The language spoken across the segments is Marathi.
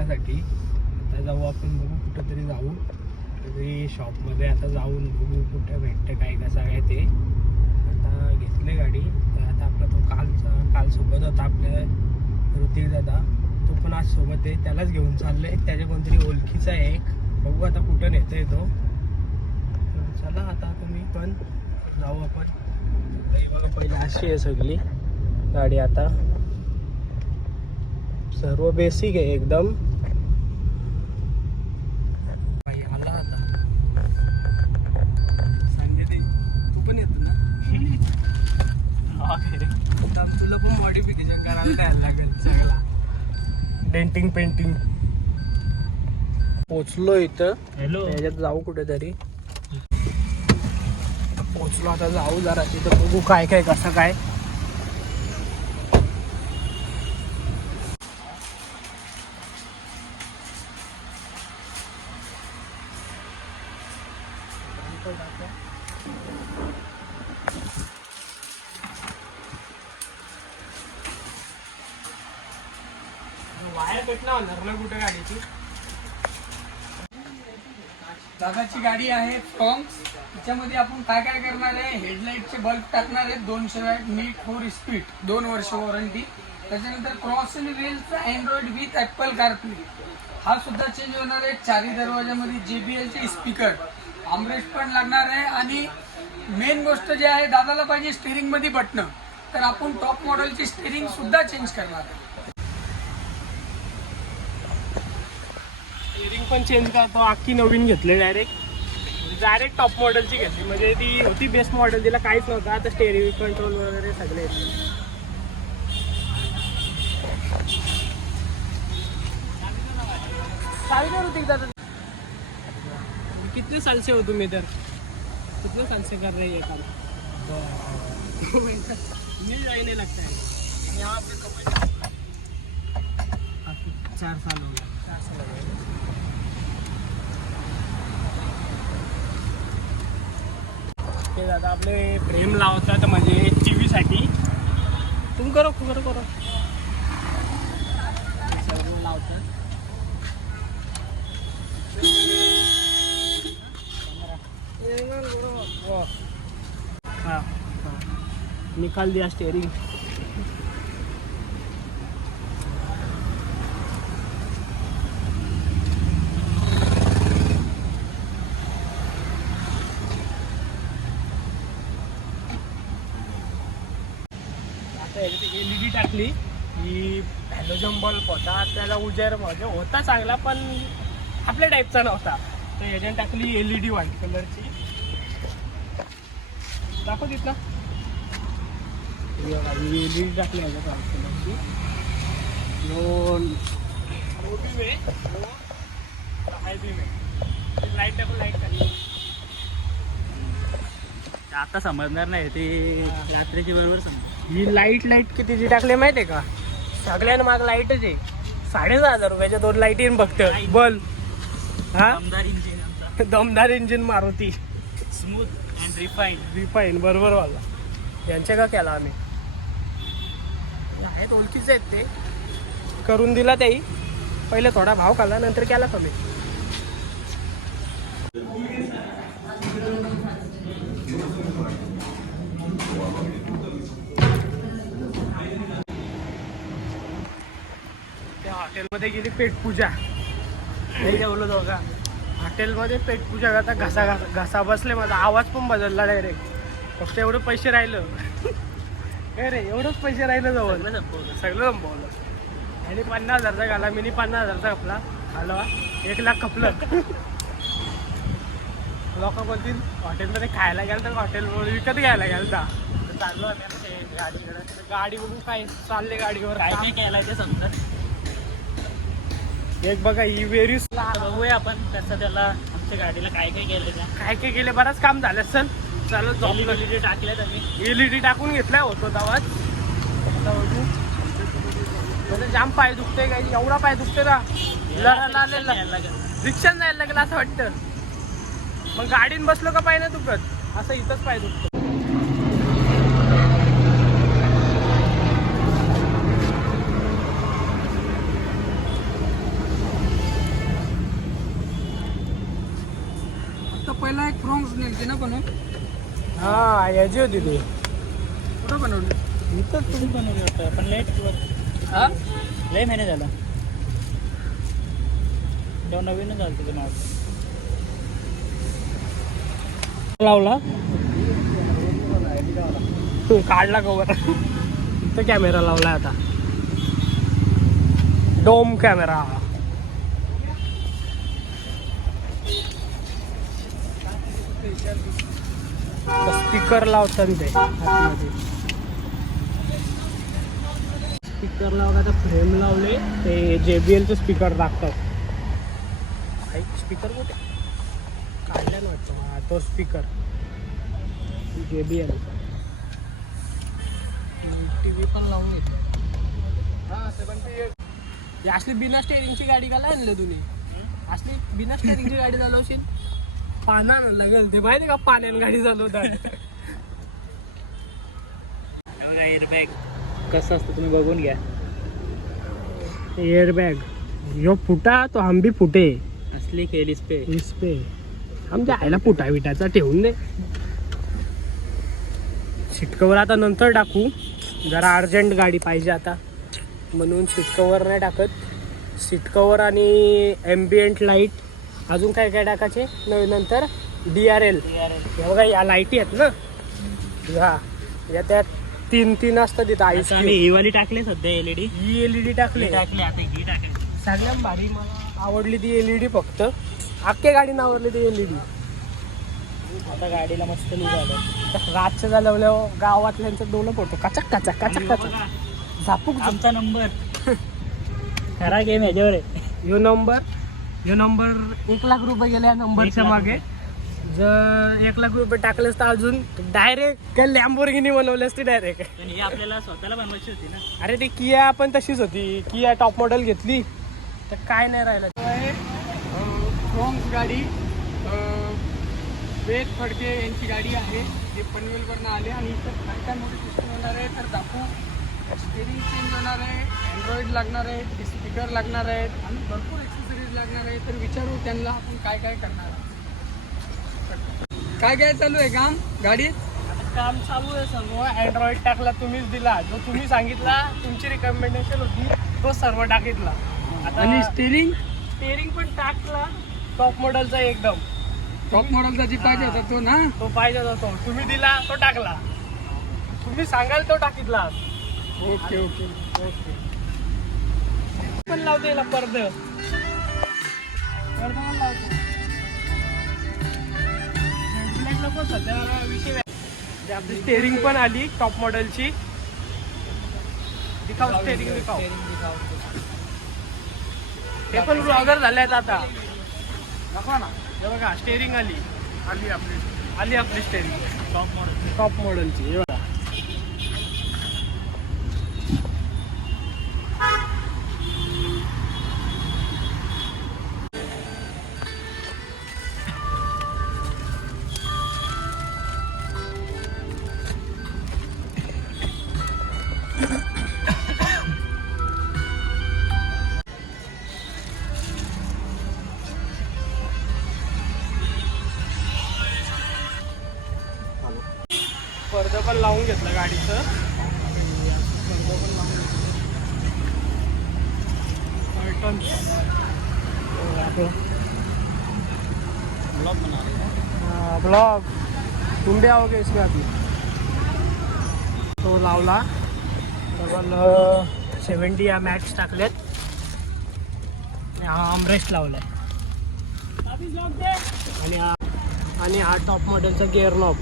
बघण्यासाठी. आता जाऊ आपण, बघू कुठंतरी जाऊ, तरी शॉपमध्ये आता जाऊन बघू कुठं भेटतं काय कसं आहे ते. आता घेतली गाडी. तर आता आपला तो काल सोबत होता आपल्या ऋतिक दादा, तो पण आज सोबत आहे, त्यालाच घेऊन चाललंय. त्याच्या कोणतरी ओळखीचा आहे एक, बघू आता कुठं नेतोय तो. चला आता तुम्ही पण जाऊ आपण. बघा पहिले अशी आहे सगळी गाडी, आता सर्व बेसिक आहे एकदम. आला आता संजय, तू पण येतो ना? तुला पण मॉडिफिकेशन करायला लागेल सगळं, डेंटिंग पेंटिंग. पोचलो इथं. हॅलो, याच्यात जाऊ कुठेतरी. पोचलो, आता जाऊ जरा तिथं बघू काय काय कसं काय. वायर भेटला होणार ना कुठे गाडीची. दादाची गाडी आहे फ्रॉन्क्स. त्याच्यामध्ये आपण काय काय करणार आहे, हेडलाईटचे बल्ब टाकणार आहे 200 वॅट, नीट 4 स्पीड, 2 वर्ष वॉरंटी. त्याच्यानंतर क्रॉस आणि रेलचा अँड्रॉइड विथ ॲपल कारप्ले हा सुद्धा चेंज होणार आहे. 4ही दरवाजामध्ये JBLचे स्पीकर, आर्मरेस्ट पण लागणार आहे. आणि मेन गोष्ट जे आहे, दादाला पाहिजे स्टेअरिंग मध्ये बटणं, तर आपण टॉप मॉडेलची स्टेअरिंग सुद्धा चेंज करणार आहे. स्टेअरिंग पण चेंज करतो, अख्खी नवीन घेतली डायरेक्ट टॉप मॉडेलची घेतली. म्हणजे ती होती बेस्ट मॉडेल, तिला काहीच नव्हतं. आता स्टेअरिंग कंट्रोल वगैरे सगळे होती. कितने साल से हो तुम इधर? कितने साल से कर रही है काम? मिल जाने लगता है यहाँ पे. 4 साल हो गए. ते दादा आपले फ्रेम लावतात, म्हणजे TV साठी. तुम्ही करो सर्व लावतात. हाँ निकाल दिया स्टेयरिंग. आता LED टाकली की हॅलोजन बल्ब होता, त्याला उजेड म्हणजे होता चांगला, पण आपल्या टाईपचा नव्हता. तर याच्याने टाकली LED व्हाईट कलरची. दाखव तिथला LED टाकली याच्यात व्हाईट कलरची. लाईट टाकून लाईट टाकली. आता समजणार नाही ते, रात्रीची बरोबर समज. ही लाईट कितीची टाकली माहिती आहे का? सगळ्यांना माग लाईटच आहे. 6,500 रुपयाच्या 2 लाईट येईन फक्त बल्ब. हा, दमदार engine Maruti, smooth and refine बरोबर वाला. यांच्या का केला आम्ही, आहेत ओळखीचे आहेत ते, करून दिला त्याही. पहिले थोडा भाव खाला, नंतर केला कमी. त्या हॉटेलमध्ये गेली पेटपूजा. नाही जेवलो दोघा हॉटेलमध्ये, पेटपूजा करता घसा बसले. माझा आवाज पण बदलला डायरेक्ट. फक्त एवढे पैसे राहिलं. काय रे, एवढंच पैसे राहिलं जवळ. सगळं संपवलं. आणि 50,000चा घाला, मी 50,000चा खपला. हलवा 1 लाख खपलं. लोक बोलतील हॉटेलमध्ये खायला गेलं तर हॉटेलमध्ये विकत घ्यायला गेलं. तर चाललो आम्ही गाडीकडे. गाडी बघून काय चालले गाडीवर, काय काय केलं ते समजत. एक बघा ही वेरीस. बघूया आपण कसं त्याला आमच्या गाडीला काय काय केलं त्या. काय केले, बराच काम झालं सर. चालू LED टाकल्या तुम्ही. LED टाकून घेतलाय होतो तेव्हाच. जाम पाय दुखतोय, काही एवढा पाय दुखतोय ना. लढायला आलेला रिक्षाने जायला लागला असं वाटतं. मग गाडीन बसलो का पाय ना दुखत, असं इथंच पाय दुखतो. मला एक फ्रॉन्स नेलते ना बनवून. हा याची होती ती. कुठं बनवली? इथं तुम्ही बनवली होतं पण लेट हा लय महिने झाला. नवीनच झालं तुझं नाव लावला काढला कवर. इथं कॅमेरा लावला आता. Dome camera. स्पीकर लावतात ते स्पीकर लावता फ्रेम लावले ते JBL चे स्पीकर लागतात. स्पीकर कुठे काढल्यानं वाटतं मला तो स्पीकर JBL. TV पण लावून घेतली. असली बिना स्टेअरिंगची गाडी का आणलं तुम्ही? असली बिना स्टेअरिंगची गाडी चालवशील पाण्यानं लागेल ते माहिती का पाण्यानं गाडी चालवतात. एअरबॅग कसं असतं तुम्ही बघून घ्या. एअरबॅग यो फुटा तो हम भी फुटे असली केलीस पे इसपे आमच्या आईला फुटा विटाचा ठेवून दे. सीट कवर आता नंतर टाकू जरा अर्जंट गाडी पाहिजे आता म्हणून सीट कवर नाही टाकत. सीट कवर आणि एम्बियंट लाईट अजून काय काय टाकायचे नंतर DRL. हे बघा या लाईटी आहेत ना ह्या या त्या 3 असतात तिथं. आईस ही वाली टाकली सध्या LED टाकले टाकली आता ही टाकली. सगळ्यात भारी मला आवडली ती LED. फक्त अख्ख्या गाडीनं आवडली ती LED. आता गाडीला मस्त लुक आलं. रातच्या झाल्यावर गावातल्यांचं डोलं पडतो काचक काचक काचक काचक झापूक. आमचा नंबर खरा गेम ह्याच्यावर आहे. यो नंबर 1 लाख रुपये गेले या नंबरच्या मागे. जर 1 लाख रुपये टाकलेस तर अजून डायरेक्ट लॅम्बोर्गिनी बनवली असती डायरेक्ट. पण ही आपल्याला स्वतःला बनवायची होती ना. अरे ती किया पण तशीच होती. किया टॉप मॉडेल घेतली तर काय नाही राहिलं. फ्रॉन्स गाडी वेद फडके यांची गाडी आहे. जे पनवेलवरनं आले आणि इथं काय काय मॉडिफिकेशन होणार आहे तर दाखवू. स्टेरिंग चेंज होणार आहे, अँड्रॉइड लागणार आहे, स्पीकर लागणार आहेत आणि भरपूर ॲक्सेसरीज लागणार आहे. तर विचारू त्यांना आपण काय काय करणार आहे. काय काय चालू आहे काम गाडीत? काम चालू आहे सर्व. अँड्रॉइड टाकला तुम्हीच दिला. जो तुम्ही सांगितला तुमची रिकमेंडेशन होती तो सर्व टाकितला. आता आणि स्टेरिंग पण टाकला टॉप मॉडेलचा एकदम. टॉप मॉडेलचा जी पाहिजे होता तो ना. तो पाहिजे होता तो तुम्ही दिला तो टाकला. तुम्ही सांगाल तो टाकितला. ओके ओके ओके पण लावते याला पडदा पण लावतो. नको सध्या विषय आपली स्टेअरिंग पण आली टॉप मॉडेलची. दिखाव स्टेअरिंग दिखाव. हे पण ब्लॉगर झाले आहेत आता. दाखवा ना. हे बघा स्टेअरिंग आली आपली स्टेअरिंग टॉप मॉडेलची. हे बघा पडदा पण लावून घेतलं गाडीचं. पडदा पण लावून ब्लॉग तुम भी आओगे इसमें अभी. तो लावला डबल 70 या मॅक्स टाकलेत. आमरेस्ट लावलाय आणि हा टॉप मॉडेलचा गिअर नॉब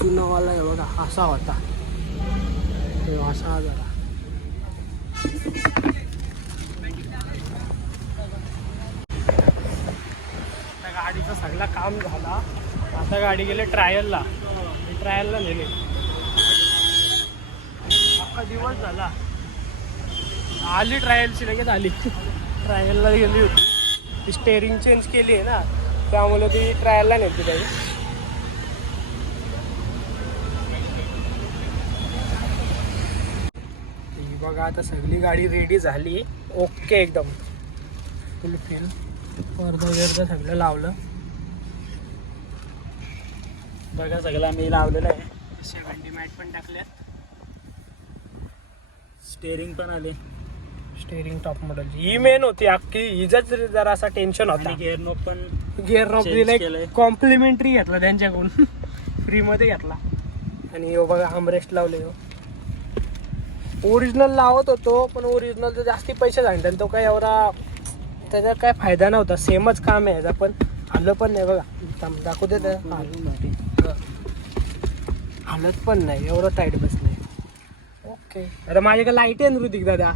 जुनावाला आहे बघा. असा होता असा जरा. त्या गाडीचं सगळं काम झाला. आता गाडी गेले ट्रायलला नेले. अख्खा दिवस झाला. आली ट्रायलची लगेच आली. ट्रायलला गेली होती. ती स्टेअरिंग चेंज केली आहे ना त्यामुळे ती ट्रायलला नेली त्याची. बघा आता सगळी गाडी रेडी झाली. ओके एकदम फुल फिल. पडदा वगैरे सगळं लावलं. बघा सगळं आम्ही लावलेलं आहे. 70 मॅट पण टाकल्यात. स्टेअरिंग पण आले स्टेअरिंग टॉप मॉडेलची ही मेन होती अख्खी. हिजच जरा असा टेन्शन होता. आणि गिअर नोब पण गिअर नॉब change दिला केलंय. कॉम्प्लिमेंटरी घेतला त्यांच्याकडून फ्री मध्ये घेतला. आणि हो बघा आमरेस्ट लावले. ओरिजिनल लावत होतो पण ओरिजिनलचे जास्ती पैसे सांगतात. तो काय एवढा त्याचा काय फायदा नव्हता. सेमच काम आहे याचा पण आलं पण नाही बघा. दाखवू दे हालत पण नाही एवढं टाईट बसले. ओके अरे माझ्याकडे लाईट आहे ऋतिक दादा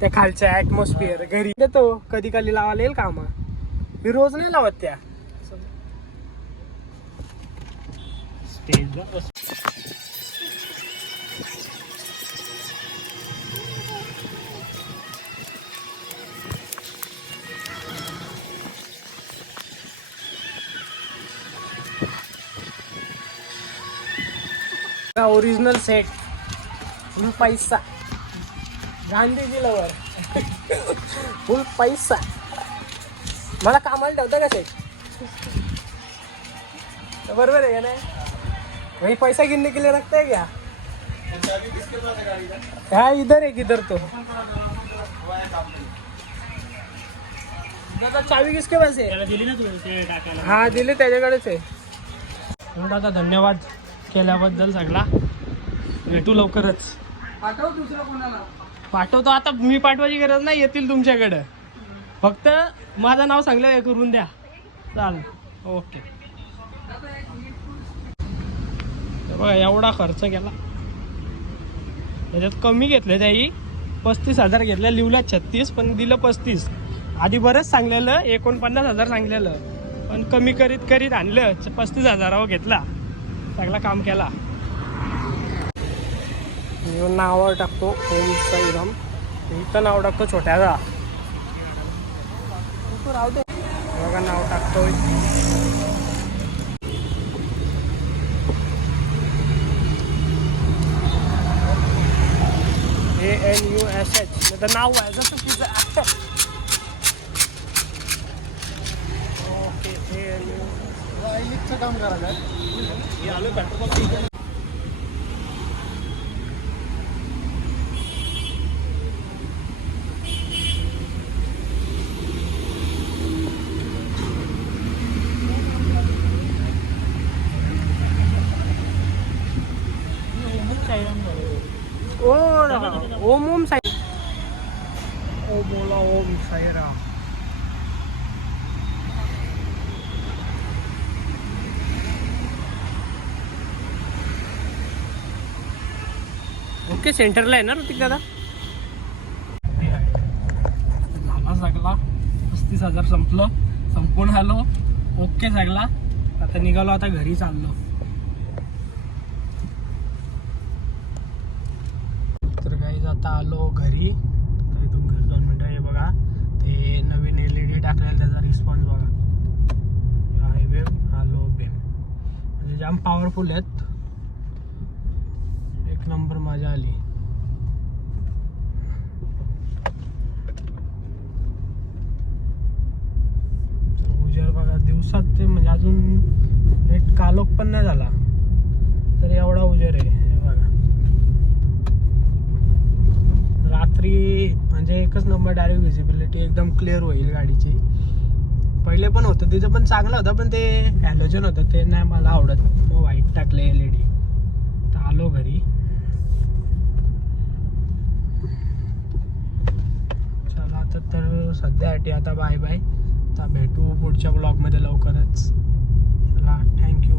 त्या खालच्या ॲटमॉस्फिअर घरी देतो कधी कधी लावायला येईल कामा. मी रोज नाही लावत त्या. स्टेज बस. ओरिजिनल सेट फुल पैसा गांधीजी लवर फुल पैसा. मला कामाला ठेवता का सेट बरोबर आहे का नाही. वही पैसा गिनने के लिए रखते है क्या. हाँ इधर है किधर तो दादा चावी किसके पास है. त्याला दिली ना तू ते टाकायला. हा दिले त्याच्याकडेच आहे. दादा धन्यवाद केल्याबद्दल सगळा. भेटू लवकरच. पाठव दुसरं कोणाला. पाठवतो आता. मी पाठवायची गरज नाही येतील तुमच्याकडं. फक्त माझं नाव सांगलं हे करून द्या चालेल. ओके बघा एवढा खर्च केला. त्याच्यात कमी घेतले त्याही 35,000 घेतल्या. लिवल्या 36 पण दिलं 35. आधी बरंच सांगलेलं 49,000 सांगलेलं पण कमी करीत करीत आणलं 35,000 घेतला. सगळा काम केला. नावावर टाकतो ओम साईराम. इथं नाव टाकतो छोट्याचा. राहू दे बघा नाव टाकतो. ANUSH तर नाव आहे जसं तिचं. ओके ANU काम करायला आलो पेट्रोल. ओम साई ओ बोला ओम साईराम. ओके सेंटरला आहे ना ऋतिक दादा. झाला सगळा 35,000 संपून आलो. ओके सगळा. आता निघालो आता घरी चाललो. तर काही आता आलो घरी. तर इथून घर 2 मिनटं. हे बघा ते नवीन LED टाकलेला त्याचा रिस्पॉन्स बघा. हायवे हा लो पेन म्हणजे जाम पॉवरफुल आहेत. एक नंबर मजा आली. उजेड बघा दिवसात ते म्हणजे अजून नेट कालोख पण नाही झाला तरी एवढा उजेड आहे. हे बघा रात्री म्हणजे एकच नंबर डायरेक्ट व्हिजिबिलिटी एकदम क्लिअर होईल गाडीची. पहिले पण होतं तिचं पण चांगलं होतं पण ते हॅलोजन होतं ते नाही मला आवडत. मग व्हाईट टाकले LED. तर आलो घरी. चला तर सध्यासाठी आता बाय बाय. आता भेटू पुढच्या ब्लॉगमध्ये लवकरच. चला थँक्यू.